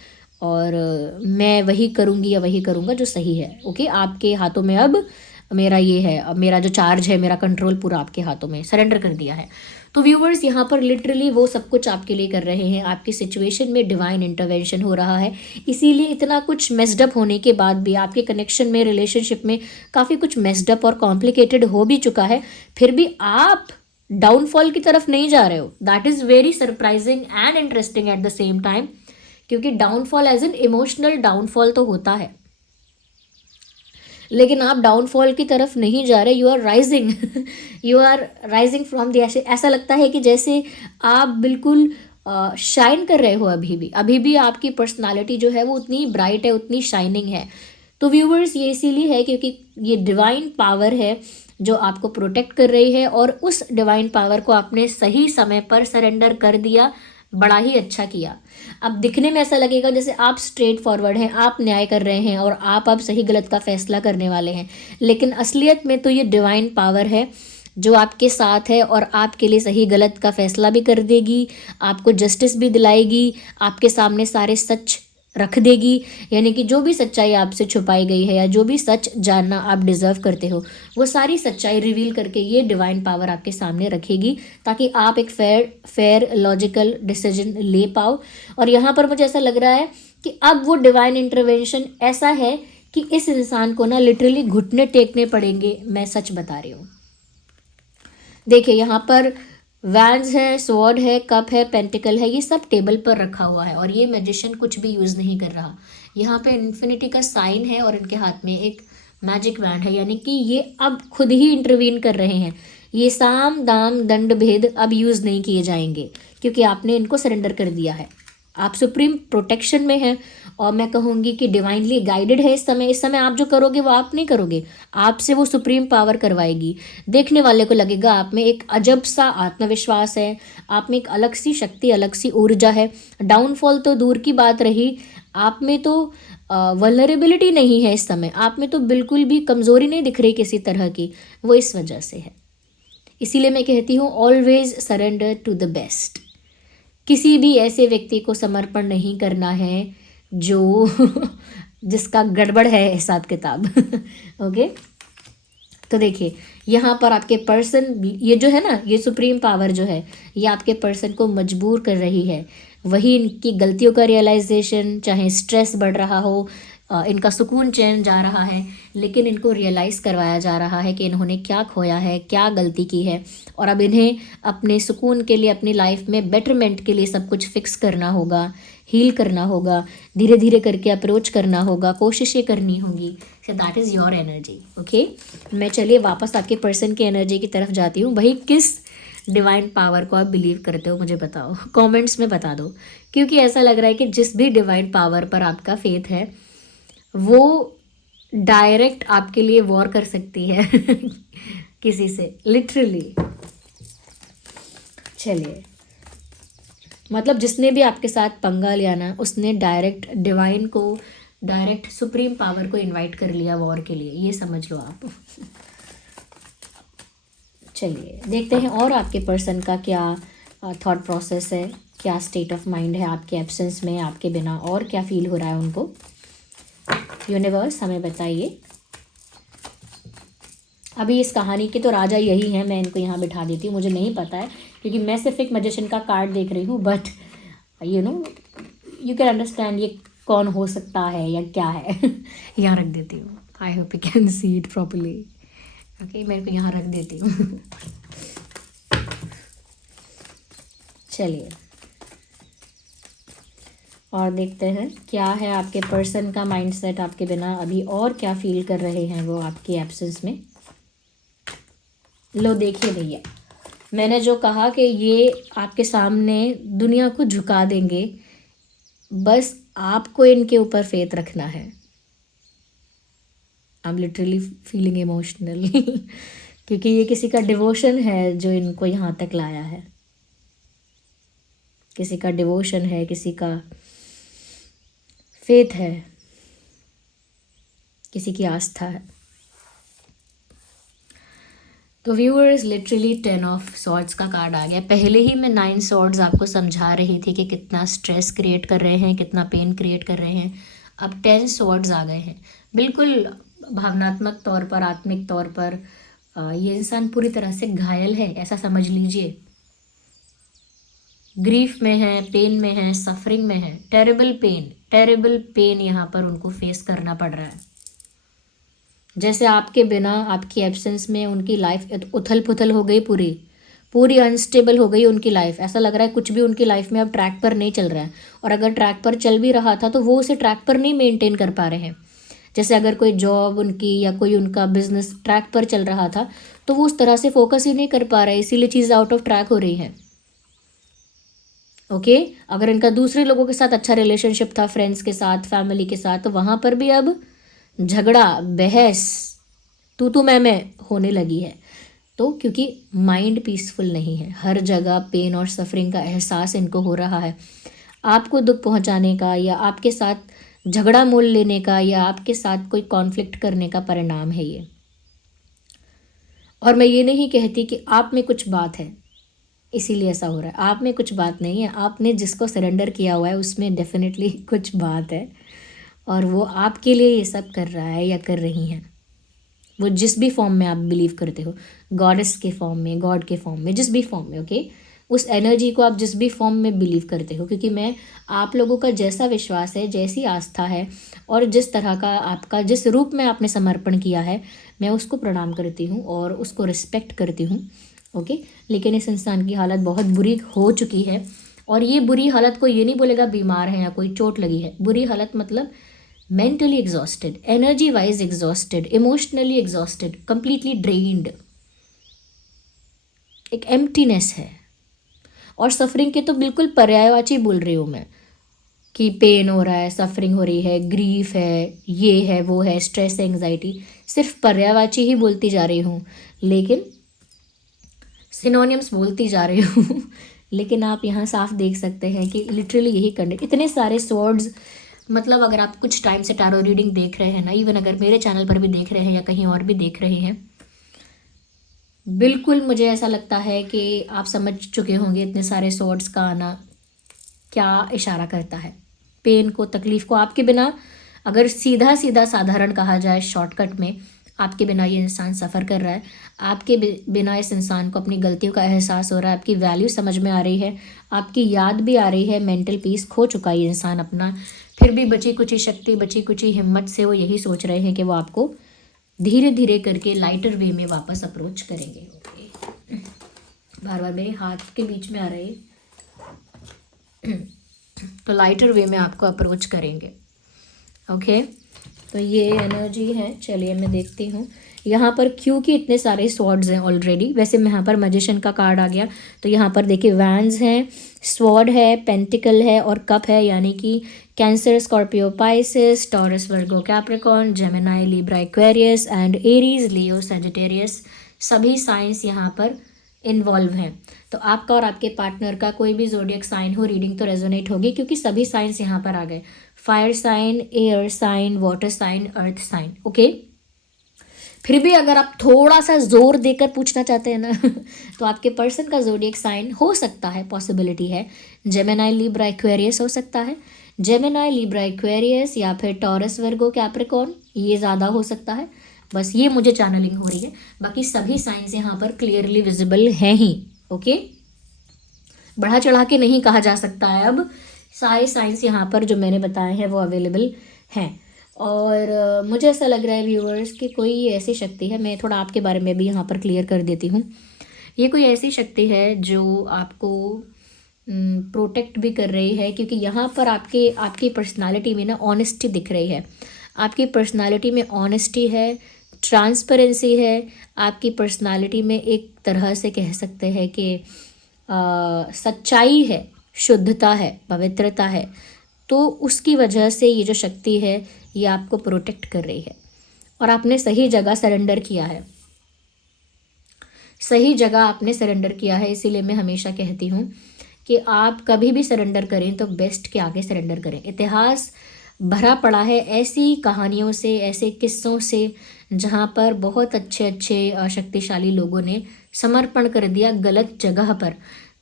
और मैं वही करूँगी या वही करूँगा जो सही है। ओके, आपके हाथों में अब मेरा ये है, अब मेरा जो चार्ज है, मेरा कंट्रोल पूरा आपके हाथों में, सरेंडर कर दिया है। तो व्यूवर्स, यहाँ पर लिटरली वो सब कुछ आपके लिए कर रहे हैं। आपकी सिचुएशन में डिवाइन इंटरवेंशन हो रहा है। इसीलिए इतना कुछ मेस्डअप होने के बाद भी, आपके कनेक्शन में, रिलेशनशिप में काफ़ी कुछ मेस्डअप और कॉम्प्लिकेटेड हो भी चुका है, फिर भी आप डाउनफॉल की तरफ नहीं जा रहे हो। That is very surprising and interesting at the same time, क्योंकि downfall as an emotional downfall तो होता है, लेकिन आप डाउनफॉल की तरफ नहीं जा रहे। You are rising you are rising from the ashes. ऐसा लगता है कि जैसे आप बिल्कुल शाइन कर रहे हो। अभी भी आपकी पर्सनालिटी जो है वो उतनी ब्राइट है, उतनी शाइनिंग है। तो व्यूवर्स, ये इसीलिए है क्योंकि ये डिवाइन पावर है जो आपको प्रोटेक्ट कर रही है, और उस डिवाइन पावर को आपने सही समय पर सरेंडर कर दिया। बड़ा ही अच्छा किया। अब दिखने में ऐसा लगेगा जैसे आप स्ट्रेट फॉरवर्ड हैं, आप न्याय कर रहे हैं और आप अब सही गलत का फैसला करने वाले हैं, लेकिन असलियत में तो ये डिवाइन पावर है जो आपके साथ है और आपके लिए सही गलत का फैसला भी कर देगी, आपको जस्टिस भी दिलाएगी, आपके सामने सारे सच रख देगी। यानी कि जो भी सच्चाई आपसे छुपाई गई है या जो भी सच जानना आप डिज़र्व करते हो, वो सारी सच्चाई रिवील करके ये डिवाइन पावर आपके सामने रखेगी, ताकि आप एक फेयर लॉजिकल डिसीजन ले पाओ। और यहाँ पर मुझे ऐसा लग रहा है कि अब वो डिवाइन इंटरवेंशन ऐसा है कि इस इंसान को ना लिटरली घुटने टेकने पड़ेंगे। मैं सच बता रही हूँ। देखिए, यहाँ पर वैंड्स है, स्वॉर्ड है, कप है, पेंटिकल है, ये सब टेबल पर रखा हुआ है और ये मैजिशियन कुछ भी यूज़ नहीं कर रहा। यहाँ पे इन्फिनिटी का साइन है और इनके हाथ में एक मैजिक वैंड है, यानी कि ये अब खुद ही इंटरवीन कर रहे हैं। ये साम दाम दंड भेद अब यूज़ नहीं किए जाएंगे क्योंकि आपने इनको सरेंडर कर दिया है। आप सुप्रीम प्रोटेक्शन में हैं और मैं कहूँगी कि डिवाइनली गाइडेड है इस समय आप जो करोगे वो आप नहीं करोगे, आपसे वो सुप्रीम पावर करवाएगी। देखने वाले को लगेगा आप में एक अजब सा आत्मविश्वास है, आप में एक अलग सी शक्ति, अलग सी ऊर्जा है। डाउनफॉल तो दूर की बात रही, आप में तो वल्नरेबिलिटी नहीं है इस समय, आप में तो बिल्कुल भी कमज़ोरी नहीं दिख रही किसी तरह की, वो इस वजह से है। इसीलिए मैं कहती हूँ always surrender to the best. किसी भी ऐसे व्यक्ति को समर्पण नहीं करना है जो जिसका गड़बड़ है हिसाब किताब। ओके, तो देखिए यहाँ पर आपके पर्सन, ये जो है ना, ये सुप्रीम पावर जो है ये आपके पर्सन को मजबूर कर रही है। वही इनकी गलतियों का रियलाइजेशन, चाहे स्ट्रेस बढ़ रहा हो, इनका सुकून चैन जा रहा है, लेकिन इनको रियलाइज़ करवाया जा रहा है कि इन्होंने क्या खोया है, क्या गलती की है, और अब इन्हें अपने सुकून के लिए, अपनी लाइफ में बेटरमेंट के लिए सब कुछ फिक्स करना होगा, हील करना होगा, धीरे धीरे करके अप्रोच करना होगा, कोशिशें करनी होंगी। So that is your energy. Okay, मैं चलिए वापस आपके पर्सन की एनर्जी की तरफ जाती हूँ। भाई किस डिवाइन पावर को आप बिलीव करते हो मुझे बताओ, कमेंट्स में बता दो, क्योंकि ऐसा लग रहा है कि जिस भी डिवाइन पावर पर आपका फेथ है वो डायरेक्ट आपके लिए वॉर कर सकती है किसी से, लिटरली। चलिए, मतलब जिसने भी आपके साथ पंगा लिया ना, उसने डायरेक्ट डिवाइन को, डायरेक्ट सुप्रीम पावर को इनवाइट कर लिया वॉर के लिए, ये समझ लो आप। चलिए देखते हैं और आपके पर्सन का क्या थॉट प्रोसेस है, क्या स्टेट ऑफ माइंड है आपके एब्सेंस में, आपके बिना, और क्या फील हो रहा है उनको। यूनिवर्स हमें बताइए। अभी इस कहानी के तो राजा यही हैं, मैं इनको यहाँ बिठा देती हूँ, मुझे नहीं पता है क्योंकि मैं सिर्फ एक मैजिशियन का कार्ड देख रही हूँ, बट यू कैन अंडरस्टैंड ये कौन हो सकता है या क्या है। यहाँ रख देती हूँ, I hope you can see it properly. Okay, मैं इनको यहाँ रख देती हूँ। चलिए और देखते हैं क्या है आपके पर्सन का माइंडसेट आपके बिना अभी, और क्या फील कर रहे हैं वो आपके एब्सेंस में। लो देखिए भैया, मैंने जो कहा कि ये आपके सामने दुनिया को झुका देंगे, बस आपको इनके ऊपर फेथ रखना है। I am literally feeling emotional क्योंकि ये किसी का डिवोशन है जो इनको यहाँ तक लाया है, किसी का डिवोशन है, किसी का फेथ है, किसी की आस्था है। तो व्यूअर्स, लिटरली 10 ऑफ सॉर्ड्स का कार्ड आ गया। पहले ही मैं 9 सॉर्ड्स आपको समझा रही थी कि कितना स्ट्रेस क्रिएट कर रहे हैं, कितना पेन क्रिएट कर रहे हैं। अब 10 सॉर्ड्स आ गए हैं। बिल्कुल भावनात्मक तौर पर, आत्मिक तौर पर ये इंसान पूरी तरह से घायल है, ऐसा समझ लीजिए। ग्रीफ में है, पेन में है, सफरिंग में है, टेरेबल पेन यहाँ पर उनको फेस करना पड़ रहा है। जैसे आपके बिना, आपकी एब्सेंस में उनकी लाइफ उथल पुथल हो गई, पूरी अनस्टेबल हो गई उनकी लाइफ। ऐसा लग रहा है कुछ भी उनकी लाइफ में अब ट्रैक पर नहीं चल रहा है, और अगर ट्रैक पर चल भी रहा था तो वो उसे ट्रैक पर नहीं मेंटेन कर पा रहे हैं। जैसे अगर कोई जॉब उनकी या कोई उनका बिजनेस ट्रैक पर चल रहा था तो वो उस तरह से फोकस ही नहीं कर पा रहे, इसीलिए चीज़ आउट ऑफ ट्रैक हो रही है। ओके, अगर इनका दूसरे लोगों के साथ अच्छा रिलेशनशिप था, फ्रेंड्स के साथ, फैमिली के साथ, तो वहाँ पर भी अब झगड़ा, बहस, तू मैं होने लगी है। तो क्योंकि माइंड पीसफुल नहीं है, हर जगह पेन और सफरिंग का एहसास इनको हो रहा है। आपको दुख पहुंचाने का, या आपके साथ झगड़ा मोल लेने का, या आपके साथ कोई कॉन्फ्लिक्ट करने का परिणाम है ये। और मैं ये नहीं कहती कि आप में कुछ बात है इसीलिए ऐसा हो रहा है, आप में कुछ बात नहीं है। आपने जिसको सरेंडर किया हुआ है उसमें डेफिनेटली कुछ बात है, और वो आपके लिए ये सब कर रहा है या कर रही हैं। वो जिस भी फॉर्म में आप बिलीव करते हो, गॉडेस के फॉर्म में, गॉड के फॉर्म में, जिस भी फॉर्म में, ओके, उस एनर्जी को आप जिस भी फॉर्म में बिलीव करते हो, क्योंकि मैं आप लोगों का जैसा विश्वास है, जैसी आस्था है, और जिस तरह का आपका, जिस रूप में आपने समर्पण किया है, मैं उसको प्रणाम करती हूँ और उसको रिस्पेक्ट करती हूँ। ओके, लेकिन इस इंसान की हालत बहुत बुरी हो चुकी है, और ये बुरी हालत को ये नहीं बोलेगा बीमार है या कोई चोट लगी है। बुरी हालत मतलब mentally exhausted, energy wise exhausted, emotionally exhausted, completely drained, एक एम्प्टीनेस है। और सफरिंग के तो बिल्कुल पर्यायवाची बोल रही हूँ मैं। कि पेन हो रहा है, सफरिंग हो रही है, ग्रीफ है, ये है, वो है, स्ट्रेस, एंग्जाइटी, सिर्फ पर्यायवाची ही बोलती जा रही हूँ, लेकिन सिनोनिम्स बोलती जा रही हूँ लेकिन आप यहाँ साफ देख सकते हैं कि लिटरली यही कंडीशन, इतने सारे स्वर्ड्स। मतलब अगर आप कुछ टाइम से टैरो रीडिंग देख रहे हैं ना, इवन अगर मेरे चैनल पर भी देख रहे हैं या कहीं और भी देख रहे हैं, बिल्कुल मुझे ऐसा लगता है कि आप समझ चुके होंगे इतने सारे स्वर्ड्स का आना क्या इशारा करता है। पेन को, तकलीफ को, आपके बिना, अगर सीधा सीधा साधारण कहा जाए शॉर्टकट में, आपके बिना ये इंसान सफ़र कर रहा है, आपके बिना इस इंसान को अपनी गलतियों का एहसास हो रहा है, आपकी वैल्यू समझ में आ रही है, आपकी याद भी आ रही है, मेंटल पीस खो चुका है ये इंसान अपना, फिर भी बची कुची शक्ति, बची कुची हिम्मत से वो यही सोच रहे हैं कि वो आपको धीरे धीरे करके लाइटर वे में वापस अप्रोच करेंगे। बार बार मेरे हाथ के बीच में आ रहे तो लाइटर वे में आपको अप्रोच करेंगे। ओके, तो ये एनर्जी है। चलिए मैं देखती हूँ यहाँ पर क्योंकि इतने सारे स्वॉर्ड्स हैं ऑलरेडी। वैसे मैं यहाँ पर मैजिशियन का कार्ड आ गया, तो यहाँ पर देखिए वैंड्स हैं, स्वॉर्ड है, पेंटिकल है और कप है, यानी कि cancer, Scorpio, Pisces, taurus, Virgo, Capricorn, Gemini, Libra, Aquarius and Aries, Leo, Sagittarius, सभी साइंस यहाँ पर इन्वॉल्व हैं। तो आपका और आपके पार्टनर का कोई भी ज़ोडिएक साइन हो, रीडिंग तो रेजोनेट होगी क्योंकि सभी साइंस यहाँ पर आ गए। Fire sign, air sign, water sign, earth sign. Okay, फिर भी अगर आप थोड़ा सा जोर देकर पूछना चाहते हैं ना तो आपके पर्सन का ज़ोडिएक साइन हो सकता है, पॉसिबिलिटी है, जेमिनाई, लिब्रा, एक्वेरियस हो सकता है, जेमिनाई, लिब्रा, एक्वेरियस, या फिर टॉरस, वर्गो, कैप्रिकॉर्न, ये ज़्यादा हो सकता है। बस ये मुझे चैनलिंग हो रही है, बाकी सभी साइंस यहाँ पर क्लियरली विजिबल हैं ही। ओके, बढ़ा चढ़ा के नहीं कहा जा सकता है, अब सारे साइंस यहाँ पर जो मैंने बताए हैं वो अवेलेबल हैं। और मुझे ऐसा लग रहा है व्यूअर्स कि कोई ऐसी शक्ति है, मैं थोड़ा आपके बारे में भी यहाँ पर क्लियर कर देती हूँ। ये कोई ऐसी शक्ति है जो आपको प्रोटेक्ट भी कर रही है, क्योंकि यहाँ पर आपकी पर्सनालिटी में ना ऑनेस्टी दिख रही है। आपकी पर्सनालिटी में ऑनेस्टी है, ट्रांसपेरेंसी है, आपकी पर्सनालिटी में एक तरह से कह सकते हैं कि सच्चाई है, शुद्धता है, पवित्रता है। तो उसकी वजह से ये जो शक्ति है ये आपको प्रोटेक्ट कर रही है। और आपने सही जगह सरेंडर किया है, सही जगह आपने सरेंडर किया है। इसीलिए मैं हमेशा कहती हूँ कि आप कभी भी सरेंडर करें तो बेस्ट के आगे सरेंडर करें। इतिहास भरा पड़ा है ऐसी कहानियों से, ऐसे किस्सों से, जहाँ पर बहुत अच्छे अच्छे शक्तिशाली लोगों ने समर्पण कर दिया गलत जगह पर,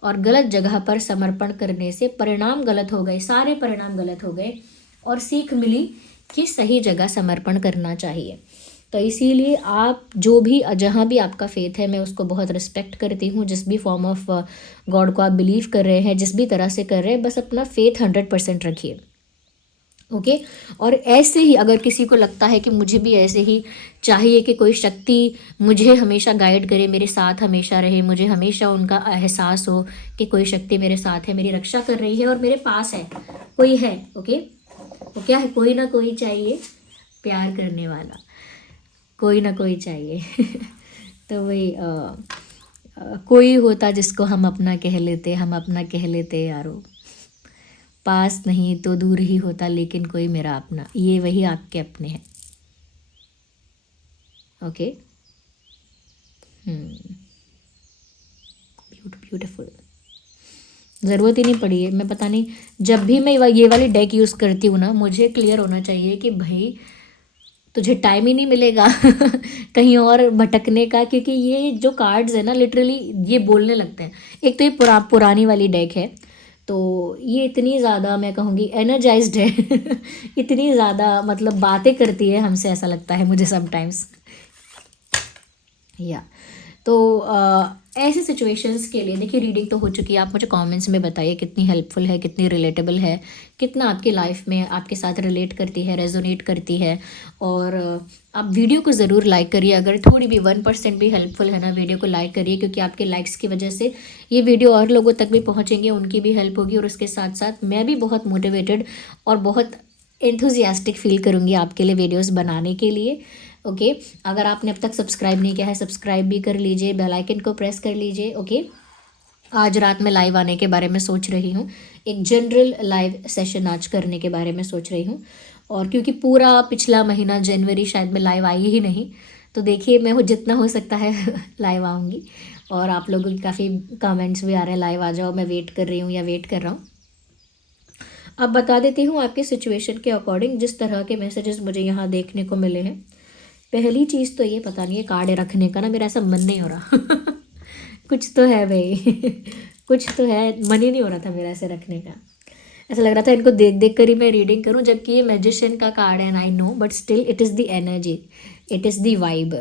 और गलत जगह पर समर्पण करने से परिणाम गलत हो गए, सारे परिणाम गलत हो गए, और सीख मिली कि सही जगह समर्पण करना चाहिए। तो इसीलिए आप जो भी, जहाँ भी आपका फेथ है, मैं उसको बहुत रिस्पेक्ट करती हूँ। जिस भी फॉर्म ऑफ गॉड को आप बिलीव कर रहे हैं, जिस भी तरह से कर रहे हैं, बस अपना फेथ 100% रखिए। ओके, और ऐसे ही अगर किसी को लगता है कि मुझे भी ऐसे ही चाहिए कि कोई शक्ति मुझे हमेशा गाइड करे, मेरे साथ हमेशा रहे, मुझे हमेशा उनका एहसास हो कि कोई शक्ति मेरे साथ है, मेरी रक्षा कर रही है और मेरे पास है, कोई है। ओके, वो क्या है, कोई ना कोई चाहिए प्यार करने वाला, कोई ना कोई चाहिए तो वही कोई होता जिसको हम अपना कह लेते, हम अपना कह लेते यारो, पास नहीं तो दूर ही होता, लेकिन कोई मेरा अपना, ये वही आपके अपने हैं। Okay, beautiful. ज़रूरत ही नहीं पड़ी है, मैं पता नहीं, जब भी मैं ये वाली डेक यूज़ करती हूँ ना, मुझे क्लियर होना चाहिए कि भाई तुझे टाइम ही नहीं मिलेगा कहीं और भटकने का, क्योंकि ये जो कार्ड्स है ना लिटरली ये बोलने लगते हैं। एक तो ये पुरानी वाली डेक है, तो ये इतनी ज़्यादा मैं कहूँगी एनर्जाइज्ड है इतनी ज़्यादा मतलब बातें करती है हमसे, ऐसा लगता है मुझे समटाइम्स या। तो ऐसे सिचुएशंस के लिए देखिए रीडिंग तो हो चुकी है। आप मुझे कमेंट्स में बताइए कितनी हेल्पफुल है, कितनी रिलेटेबल है, कितना आपकी लाइफ में आपके साथ रिलेट करती है, रेजोनेट करती है। और आप वीडियो को ज़रूर लाइक करिए, अगर थोड़ी भी 1% भी हेल्पफुल है ना, वीडियो को लाइक करिए, क्योंकि आपके लाइक्स की वजह से ये वीडियो और लोगों तक भी पहुँचेंगे, उनकी भी हेल्प होगी, और उसके साथ साथ मैं भी बहुत मोटिवेटेड और बहुत एंथुजियास्टिक फील करूँगी आपके लिए वीडियोज़ बनाने के लिए। ओके, अगर आपने अब तक सब्सक्राइब नहीं किया है, सब्सक्राइब भी कर लीजिए, बेल आइकन को प्रेस कर लीजिए। ओके, आज रात में लाइव आने के बारे में सोच रही हूँ, एक जनरल लाइव सेशन आज करने के बारे में सोच रही हूँ। और क्योंकि पूरा पिछला महीना जनवरी शायद मैं लाइव आई ही नहीं, तो देखिए मैं जितना हो सकता है लाइव आऊँगी। और आप लोगों की काफ़ी कमेंट्स भी आ रहे हैं लाइव आ जाओ, मैं वेट कर रही हूँ या वेट कर रहा हूँ। अब बता देती हूँ आपके सिचुएशन के अकॉर्डिंग जिस तरह के मैसेजेस मुझे यहाँ देखने को मिले हैं। पहली चीज़ तो ये, पता नहीं है कार्ड रखने का ना मेरा ऐसा मन नहीं हो रहा कुछ तो है भाई कुछ तो है, मन ही नहीं हो रहा था मेरा ऐसे रखने का। ऐसा लग रहा था इनको देख देख कर ही मैं रीडिंग करूं, जबकि ये मैजिशियन का कार्ड है and I know, but still it is the energy, it is the vibe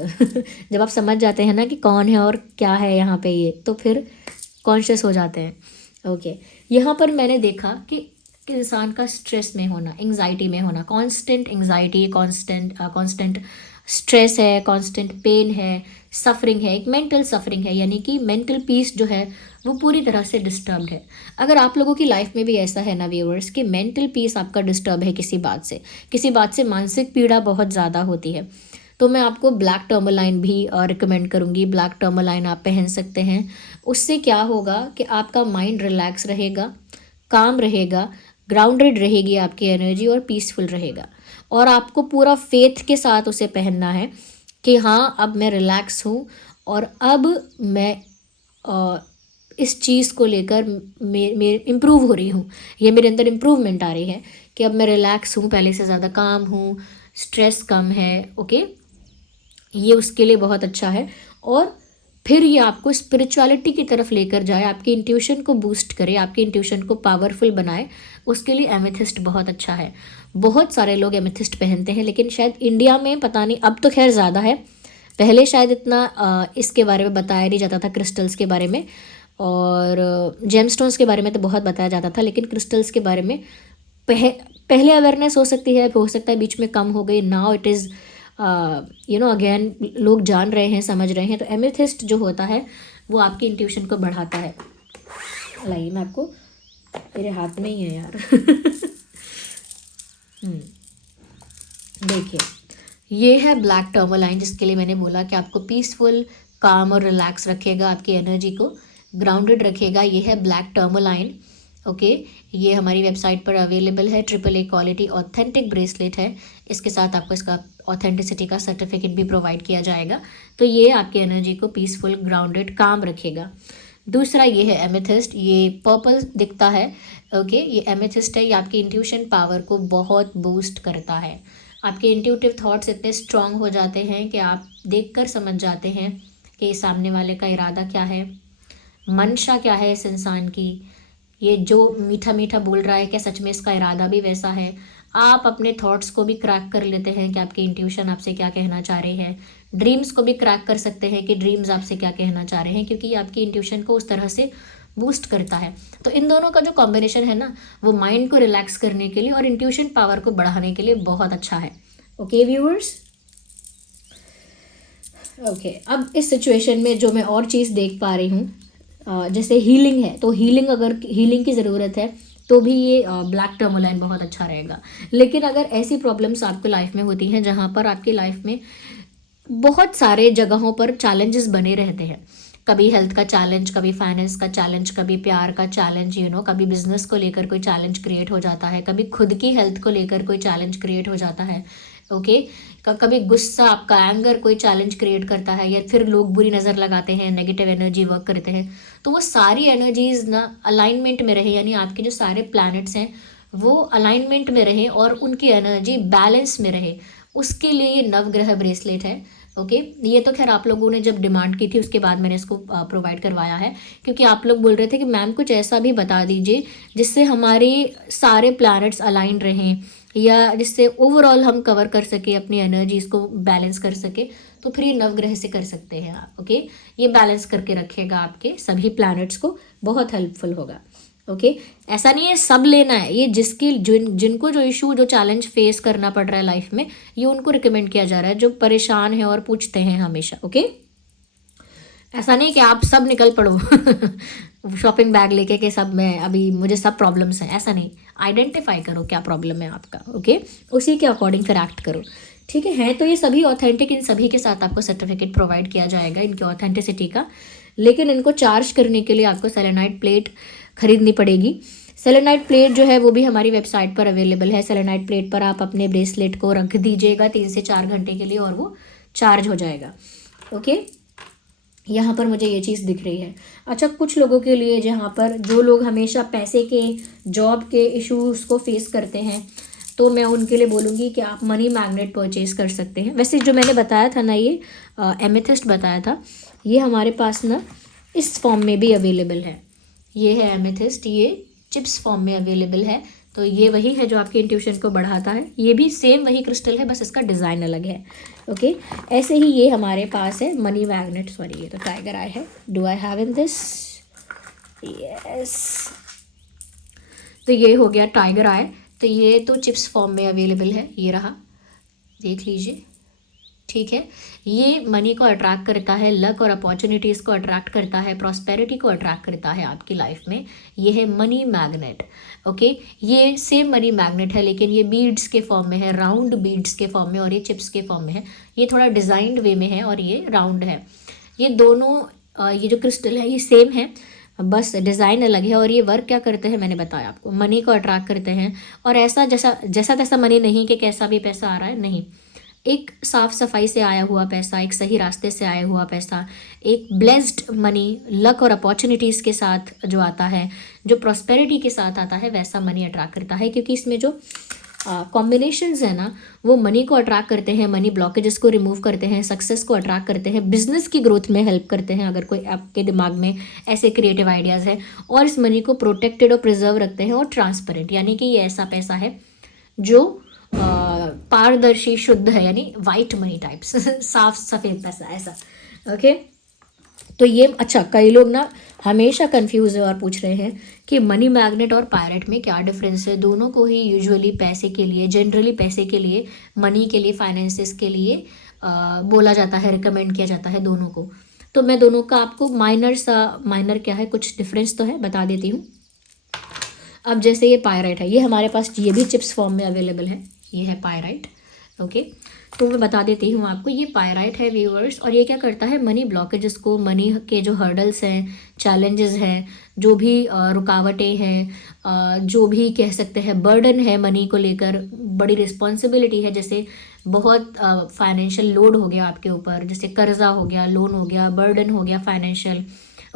जब आप समझ जाते हैं ना कि कौन है और क्या है यहाँ पे ये, तो फिर कॉन्शियस हो जाते हैं। ओके, यहाँ पर मैंने देखा कि इंसान का स्ट्रेस में होना, एंग्जाइटी में होना, कांस्टेंट एंग्जाइटी, कांस्टेंट स्ट्रेस है, कांस्टेंट पेन है, सफरिंग है, एक मेंटल सफरिंग है, यानी कि मेंटल पीस जो है वो पूरी तरह से डिस्टर्ब्ड है। अगर आप लोगों की लाइफ में भी ऐसा है ना व्यूअर्स कि मेंटल पीस आपका डिस्टर्ब है किसी बात से मानसिक पीड़ा बहुत ज़्यादा होती है, तो मैं आपको ब्लैक टर्मोलाइन भी रिकमेंड करूँगी। ब्लैक टर्मोलाइन आप पहन सकते हैं। उससे क्या होगा कि आपका माइंड रिलैक्स रहेगा, काम रहेगा, ग्राउंडेड रहेगी आपकी एनर्जी और पीसफुल रहेगा। और आपको पूरा फेथ के साथ उसे पहनना है कि हाँ अब मैं रिलैक्स हूँ और अब मैं इस चीज़ को लेकर मैं इम्प्रूव हो रही हूँ, ये मेरे अंदर इम्प्रूवमेंट आ रही है कि अब मैं रिलैक्स हूँ, पहले से ज़्यादा काम हूँ, स्ट्रेस कम है। ओके, ये उसके लिए बहुत अच्छा है। और फिर ये आपको स्पिरिचुअलिटी की तरफ लेकर जाए, आपकी इंट्यूशन को बूस्ट करे, आपकी इंट्यूशन को पावरफुल बनाए, उसके लिए एमेथिस्ट बहुत अच्छा है। बहुत सारे लोग एमेथिस्ट पहनते हैं, लेकिन शायद इंडिया में पता नहीं, अब तो खैर ज़्यादा है, पहले शायद इतना इसके बारे में बताया नहीं जाता था, क्रिस्टल्स के बारे में और जेमस्टोन्स के बारे में तो बहुत बताया जाता था, लेकिन क्रिस्टल्स के बारे में पहले अवेयरनेस हो सकता है बीच में कम हो गई। नाउ इट इज़ अगेन लोग जान रहे हैं, समझ रहे हैं। तो एमेथिस्ट जो होता है वो आपकी इंट्यूशन को बढ़ाता है। लाइए मैं आपको, मेरे हाथ में ही है यार देखिए, ये है ब्लैक टर्मोलाइन, जिसके लिए मैंने बोला कि आपको पीसफुल, काम और रिलैक्स रखेगा, आपकी एनर्जी को ग्राउंडेड रखेगा। ये है ब्लैक टर्मोलाइन। ओके, ये हमारी वेबसाइट पर अवेलेबल है। AAA क्वालिटी ऑथेंटिक ब्रेसलेट है। इसके साथ आपको इसका ऑथेंटिसिटी का सर्टिफिकेट भी प्रोवाइड किया जाएगा। तो ये आपकी एनर्जी को पीसफुल, ग्राउंडेड, काम रखेगा। दूसरा ये है एमेथिस्ट, ये पर्पल दिखता है। ओके, ये एमेथिस्ट है, ये आपकी इंट्यूशन पावर को बहुत बूस्ट करता है। आपके इंट्यूटिव थॉट्स इतने स्ट्रांग हो जाते हैं कि आप देखकर समझ जाते हैं कि सामने वाले का इरादा क्या है, मंशा क्या है इस इंसान की, ये जो मीठा मीठा बोल रहा है क्या सच में इसका इरादा भी वैसा है। आप अपने थॉट्स को भी क्रैक कर लेते हैं कि आपकी इंट्यूशन आपसे क्या कहना चाह रही है। ड्रीम्स को भी क्रैक कर सकते हैं कि ड्रीम्स आपसे क्या कहना चाह रहे हैं, क्योंकि ये आपकी इंट्यूशन को उस तरह से बूस्ट करता है। तो इन दोनों का जो कॉम्बिनेशन है ना, वो माइंड को रिलैक्स करने के लिए और इंट्यूशन पावर को बढ़ाने के लिए बहुत अच्छा है। ओके व्यूअर्स, ओके, अब इस सिचुएशन में जो मैं और चीज़ देख पा रही हूँ, जैसे हीलिंग है, तो अगर हीलिंग की ज़रूरत है तो भी ये ब्लैक टर्मोलाइन बहुत अच्छा रहेगा। लेकिन अगर ऐसी प्रॉब्लम्स आपकी लाइफ में होती हैं जहाँ पर आपकी लाइफ में बहुत सारे जगहों पर चैलेंजेस बने रहते हैं, कभी हेल्थ का चैलेंज, कभी फाइनेंस का चैलेंज, कभी प्यार का चैलेंज, कभी बिजनेस को लेकर कोई चैलेंज क्रिएट हो जाता है, कभी खुद की हेल्थ को लेकर कोई चैलेंज क्रिएट हो जाता है। ओके, कभी गुस्सा, आपका एंगर कोई चैलेंज क्रिएट करता है, या फिर लोग बुरी नज़र लगाते हैं, नेगेटिव एनर्जी वर्क करते हैं, तो वो सारी एनर्जीज ना अलाइनमेंट में रहे, यानी आपके जो सारे प्लैनेट्स हैं वो अलाइनमेंट में रहे और उनकी एनर्जी बैलेंस में रहे, उसके लिए ये नवग्रह ब्रेसलेट है। ओके, ये तो खैर आप लोगों ने जब डिमांड की थी उसके बाद मैंने इसको प्रोवाइड करवाया है, क्योंकि आप लोग बोल रहे थे कि मैम कुछ ऐसा भी बता दीजिए जिससे हमारे सारे प्लैनेट्स अलाइन रहें, या जिससे ओवरऑल हम कवर कर सके अपनी एनर्जीज को बैलेंस कर सके। तो फिर ये नवग्रह से कर सकते हैं आप। ओके, ये बैलेंस करके रखेगा आपके सभी प्लैनेट्स को, बहुत हेल्पफुल होगा। ओके, ऐसा नहीं है सब लेना है, ये जिनको जो इशू, जो चैलेंज फेस करना पड़ रहा है लाइफ में, ये उनको रिकमेंड किया जा रहा है जो परेशान है और पूछते हैं हमेशा। ओके, ऐसा नहीं कि आप सब निकल पड़ो शॉपिंग बैग लेके कि सब मैं अभी मुझे सब प्रॉब्लम्स हैं, ऐसा नहीं। आइडेंटिफाई करो क्या प्रॉब्लम है आपका। ओके, उसी के अकॉर्डिंग फिर एक्ट करो। ठीक है तो ये सभी ऑथेंटिक, इन सभी के साथ आपको सर्टिफिकेट प्रोवाइड किया जाएगा इनके ऑथेंटिसिटी का। लेकिन इनको चार्ज करने के लिए आपको सेलेनाइट प्लेट खरीदनी पड़ेगी। सेलेनाइट प्लेट जो है वो भी हमारी वेबसाइट पर अवेलेबल है। सेलेनाइट प्लेट पर आप अपने ब्रेसलेट को रख दीजिएगा 3 से 4 घंटे के लिए और वो चार्ज हो जाएगा। ओके, यहाँ पर मुझे ये चीज़ दिख रही है। अच्छा, कुछ लोगों के लिए जहाँ पर जो लोग हमेशा पैसे के, जॉब के इश्यूज़ को फेस करते हैं, तो मैं उनके लिए बोलूँगी कि आप मनी मैग्नेट परचेज़ कर सकते हैं। वैसे जो मैंने बताया था ना, ये एमेथिस्ट बताया था, ये हमारे पास ना इस फॉर्म में भी अवेलेबल है। ये है एमेथिस्ट, ये चिप्स फॉर्म में अवेलेबल है। तो ये वही है जो आपकी इंट्यूशन को बढ़ाता है। ये भी सेम वही क्रिस्टल है, बस इसका डिज़ाइन अलग है। ओके, ऐसे ही ये हमारे पास है मनी मैग्नेट। सॉरी, ये तो टाइगर आई है। Do I have in this? Yes. तो ये हो गया टाइगर आई। तो ये तो चिप्स फॉर्म में अवेलेबल है, ये रहा, देख लीजिए। ठीक है, ये मनी को अट्रैक्ट करता है, लक और अपॉर्चुनिटीज़ को अट्रैक्ट करता है, प्रॉस्पेरिटी को अट्रैक्ट करता है आपकी लाइफ में। ये है मनी मैग्नेट। ओके, ये सेम मनी मैग्नेट है, लेकिन ये बीड्स के फॉर्म में है, राउंड बीड्स के फॉर्म में, और ये चिप्स के फॉर्म में है। ये थोड़ा डिज़ाइंड वे में है और ये राउंड है। ये दोनों ये जो क्रिस्टल है ये सेम है, बस डिज़ाइन अलग है। और ये वर्क क्या करते हैं मैंने बताया आपको, मनी को अट्रैक्ट करते हैं। और ऐसा जैसा तैसा मनी नहीं कि कैसा भी पैसा आ रहा है, नहीं। एक साफ सफाई से आया हुआ पैसा, एक सही रास्ते से आया हुआ पैसा, एक ब्लेस्ड मनी, लक और अपॉर्चुनिटीज़ के साथ जो आता है, जो प्रॉस्पेरिटी के साथ आता है, वैसा मनी अट्रैक्ट करता है। क्योंकि इसमें जो कॉम्बिनेशंस है ना, वो मनी को अट्रैक्ट करते हैं, मनी ब्लॉकेजेस को रिमूव करते हैं, सक्सेस को अट्रैक्ट करते हैं, बिजनेस की ग्रोथ में हेल्प करते हैं अगर कोई आपके दिमाग में ऐसे क्रिएटिव आइडियाज़ है। और इस मनी को प्रोटेक्टेड और प्रिजर्व रखते हैं और ट्रांसपेरेंट, यानी कि ये ऐसा पैसा है जो पारदर्शी, शुद्ध है, यानी वाइट मनी टाइप्स साफ सफ़ेद पैसा ऐसा। ओके, तो ये अच्छा, कई लोग ना हमेशा कंफ्यूज है और पूछ रहे हैं कि मनी मैग्नेट और पायरेट में क्या डिफरेंस है। दोनों को ही यूजुअली पैसे के लिए, जनरली पैसे के लिए, मनी के लिए, फाइनेंसेस के लिए बोला जाता है, रिकमेंड किया जाता है दोनों को। तो मैं दोनों का आपको माइनर क्या है, कुछ डिफरेंस तो है, बता देती हूँ। अब जैसे ये पायराइट है, ये हमारे पास ये भी चिप्स फॉर्म में अवेलेबल है, ये है पायराइट। ओके, तो मैं बता देती हूँ आपको, ये पायराइट है व्यूअर्स। और ये क्या करता है, मनी ब्लॉकेजेस को, मनी के जो हर्डल्स हैं, चैलेंजेस हैं, जो भी रुकावटें हैं, जो भी कह सकते हैं बर्डन है मनी को लेकर, बड़ी रिस्पॉन्सिबिलिटी है, जैसे बहुत फाइनेंशियल लोड हो गया आपके ऊपर, जैसे कर्जा हो गया, लोन हो गया, बर्डन हो गया फाइनेंशियल।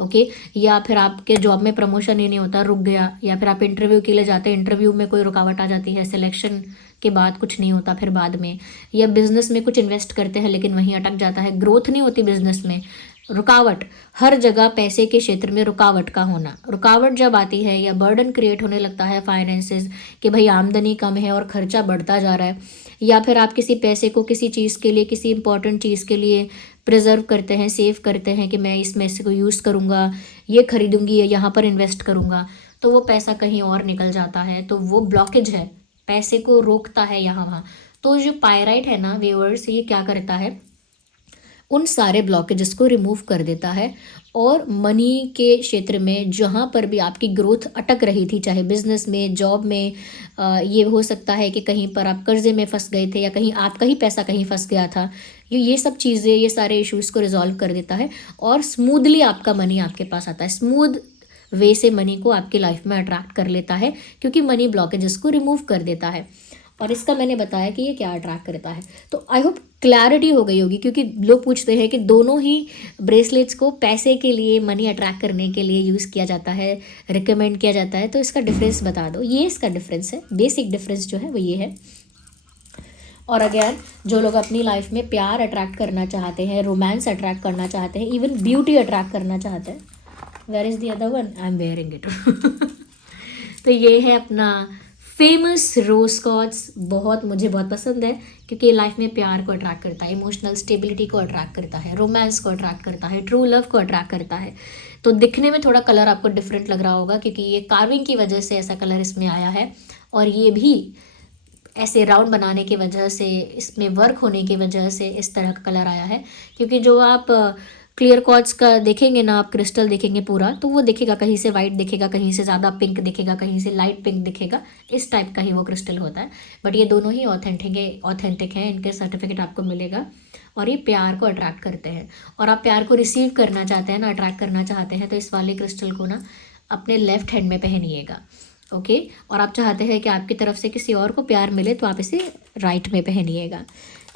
ओके, या फिर आपके जॉब में प्रमोशन ही नहीं होता, रुक गया, या फिर आप इंटरव्यू के लिए जाते हैं, इंटरव्यू में कोई रुकावट आ जाती है, सिलेक्शन के बाद कुछ नहीं होता फिर बाद में, या बिजनेस में कुछ इन्वेस्ट करते हैं लेकिन वहीं अटक जाता है, ग्रोथ नहीं होती बिजनेस में, रुकावट हर जगह, पैसे के क्षेत्र में रुकावट का होना। रुकावट जब आती है या बर्डन क्रिएट होने लगता है फाइनेंसेस कि भाई आमदनी कम है और खर्चा बढ़ता जा रहा है, या फिर आप किसी पैसे को किसी चीज़ के लिए, किसी इंपॉर्टेंट चीज़ के लिए प्रिजर्व करते हैं, सेव करते हैं कि मैं इस पैसे को यूज़ करूँगा, ये खरीदूँगी या यहाँ पर इन्वेस्ट करूँगा, तो वो पैसा कहीं और निकल जाता है, तो वो ब्लॉकेज है, पैसे को रोकता है यहाँ वहाँ। तो जो पायराइट है ना व्यूअर्स, ये क्या करता है, उन सारे ब्लॉकेजेस को रिमूव कर देता है। और मनी के क्षेत्र में जहाँ पर भी आपकी ग्रोथ अटक रही थी, चाहे बिजनेस में, जॉब में, ये हो सकता है कि कहीं पर आप कर्जे में फंस गए थे, या कहीं आपका ही पैसा कहीं फंस गया था, ये सब चीज़ें, ये सारे इश्यूज़ को रिजॉल्व कर देता है और स्मूथली आपका मनी आपके पास आता है, स्मूथ वे से मनी को आपकी लाइफ में अट्रैक्ट कर लेता है, क्योंकि मनी ब्लॉकेजेस को रिमूव कर देता है। और इसका मैंने बताया कि ये क्या अट्रैक्ट करता है। तो आई होप क्लैरिटी हो गई होगी, क्योंकि लोग पूछते हैं कि दोनों ही ब्रेसलेट्स को पैसे के लिए, मनी अट्रैक्ट करने के लिए यूज़ किया जाता है, रिकमेंड किया जाता है, तो इसका डिफरेंस बता दो। ये इसका डिफरेंस है, बेसिक डिफरेंस जो है वो ये है। और अगेन, जो लोग अपनी लाइफ में प्यार अट्रैक्ट करना चाहते हैं, रोमांस अट्रैक्ट करना चाहते हैं, इवन ब्यूटी अट्रैक्ट करना चाहते हैं, where is the other one, I am wearing it. तो ये है अपना फेमस रोज क्वार्ट्ज, मुझे बहुत पसंद है, क्योंकि लाइफ में प्यार को अट्रैक्ट करता है, इमोशनल स्टेबिलिटी को अट्रैक्ट करता है, रोमांस को अट्रैक्ट करता है, ट्रू लव को अट्रैक्ट करता है। तो दिखने में थोड़ा कलर आपको डिफरेंट लग रहा होगा, क्योंकि ये कार्विंग की वजह से ऐसा कलर इसमें आया है, और ये भी ऐसे राउंड बनाने की वजह से, इसमें वर्क होने की वजह से इस तरह का कलर आया है। क्योंकि जो आप क्लियर क्वार्ट्ज का देखेंगे ना आप, क्रिस्टल देखेंगे पूरा, तो वो दिखेगा, कहीं से वाइट दिखेगा, कहीं से ज़्यादा पिंक दिखेगा, कहीं से लाइट पिंक दिखेगा, इस टाइप का ही वो क्रिस्टल होता है। बट ये दोनों ही ऑथेंटिक हैं, इनके सर्टिफिकेट आपको मिलेगा। और ये प्यार को अट्रैक्ट करते हैं, और आप प्यार को रिसीव करना चाहते हैं ना, अट्रैक्ट करना चाहते हैं, तो इस वाले क्रिस्टल को ना अपने लेफ्ट हैंड में पहनिएगा, ओके। और आप चाहते हैं कि आपकी तरफ से किसी और को प्यार मिले, तो आप इसे राइट में पहनिएगा।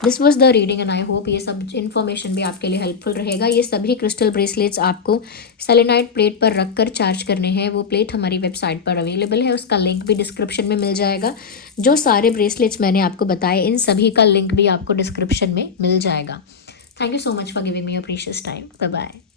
This was the reading and I hope ये सब इन्फॉर्मेशन भी आपके लिए हेल्पफुल रहेगा। ये सभी क्रिस्टल ब्रेसलेट्स आपको सेलेनाइट प्लेट पर रख कर चार्ज करने हैं। वो प्लेट हमारी वेबसाइट पर अवेलेबल है, उसका लिंक भी डिस्क्रिप्शन में मिल जाएगा। जो सारे ब्रेसलेट्स मैंने आपको बताए, इन सभी का लिंक भी आपको डिस्क्रिप्शन में मिल जाएगा। Thank you so much for giving me your precious time. Bye bye.